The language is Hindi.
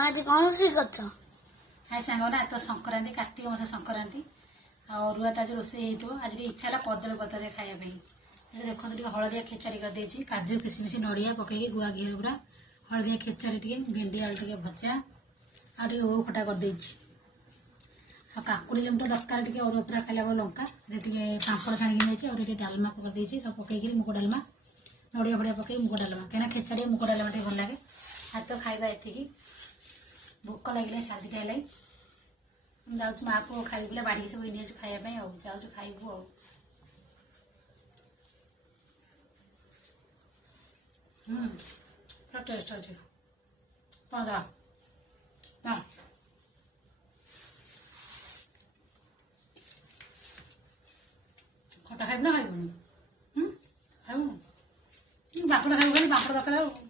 आज कौन सी कर हाय सांगना तो संक्रांति कार्तिक मास संक्रांति अरुआ तो आज रोषे हो आज इच्छा है कदली पत्र खायापी देखो हलदिया खेचाड़ी कर काजू किसमिश नड़िया पकईकि गुआ घी पूरा हलदिया खेचाड़ी टे भेंडी आलू टे भजा आउ ओऊ खटा कर काकुड़ी लेमटा दरकार टे अरुआ पूरा खाला बेल लंका पापड़ छाणिकी नहीं और डालमा कर सब पकईकि मुग डालमा नड़िया फड़िया पकई मुग डालमा कहीं खेचाड़ी मुग डालमा टे भल लगे हाथ तो खाଇବା ଏତିକି भोक लगे साढ़े 2टा है जाऊँ माँ को खाई बोले बाड़ी सब नहीं खायापी जाऊँ खाइबू पूरा टेस्ट अच्छे पदा ना खटा खाइबू ना खाइबू खाइबू पापड़ खाइबू खाली पापड़ दरकार